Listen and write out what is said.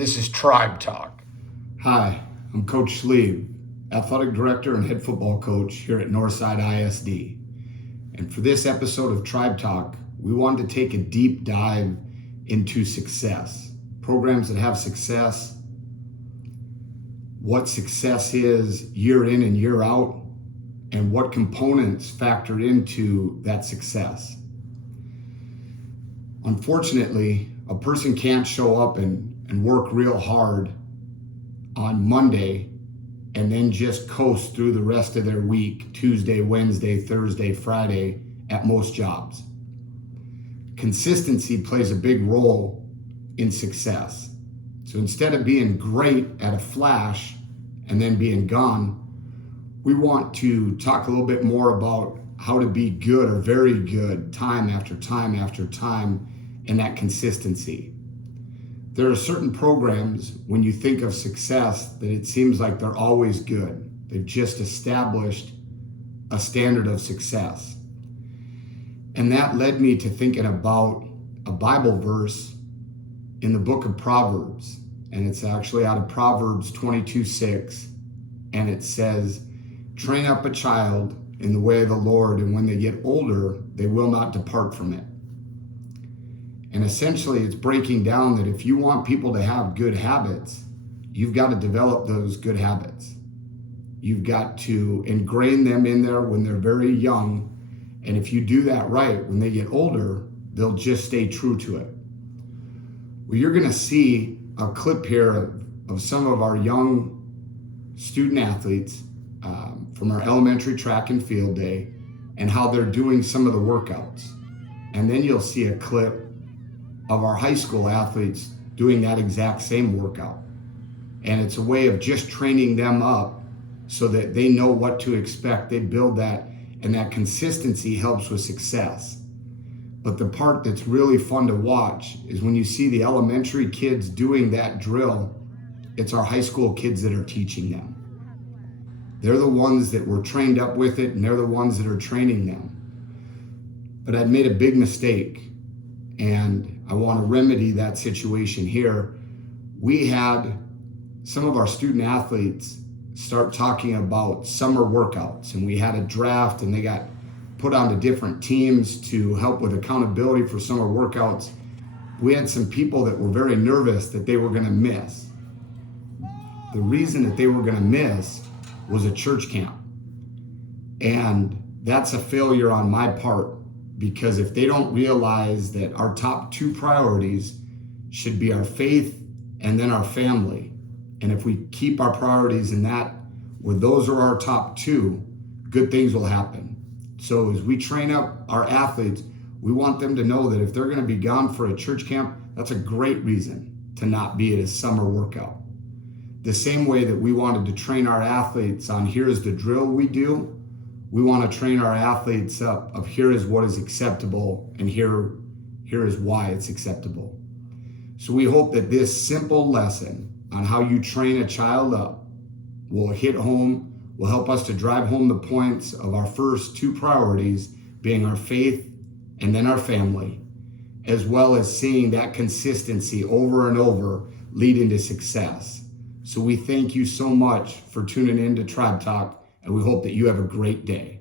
This is Tribe Talk. Hi, I'm Coach Schlieb, Athletic Director and Head Football Coach here at Northside ISD. And for this episode of Tribe Talk, we wanted to take a deep dive into success. Programs that have success, what success is year in and year out, and what components factor into that success. Unfortunately, a person can't show up and work real hard on Monday and then just coast through the rest of their week, Tuesday, Wednesday, Thursday, Friday, at most jobs. Consistency plays a big role in success. So instead of being great at a flash and then being gone, we want to talk a little bit more about how to be good or very good time after time after time in that consistency. There are certain programs, when you think of success, that it seems like they're always good. They've just established a standard of success. And that led me to thinking about a Bible verse in the book of Proverbs. And it's actually out of Proverbs 22:6. And it says, "Train up a child in the way of the Lord, and when they get older, they will not depart from it." And essentially, it's breaking down that if you want people to have good habits, you've got to develop those good habits. You've got to ingrain them in there when they're very young. And if you do that right, when they get older, they'll just stay true to it. Well, you're going to see a clip here of some of our young student athletes from our elementary track and field day and how they're doing some of the workouts. And then you'll see a clip of our high school athletes doing that exact same workout. And it's a way of just training them up so that they know what to expect. They build that, and that consistency helps with success. But the part that's really fun to watch is when you see the elementary kids doing that drill, it's our high school kids that are teaching them. They're the ones that were trained up with it, and they're the ones that are training them. But I'd made a big mistake, and I want to remedy that situation here. We had some of our student athletes start talking about summer workouts, and we had a draft, and they got put onto different teams to help with accountability for summer workouts. We had some people that were very nervous that they were going to miss. The reason that they were going to miss was a church camp. And that's a failure on my part, because if they don't realize that our top two priorities should be our faith and then our family, and if we keep our priorities in that, where those are our top two, good things will happen. So as we train up our athletes, we want them to know that if they're going to be gone for a church camp, that's a great reason to not be at a summer workout. The same way that we wanted to train our athletes on here's the drill we do, we want to train our athletes up of here is what is acceptable and here is why it's acceptable. So we hope that this simple lesson on how you train a child up will hit home, will help us to drive home the points of our first two priorities being our faith and then our family, as well as seeing that consistency over and over leading to success. So we thank you so much for tuning in to Tribe Talk, and we hope that you have a great day.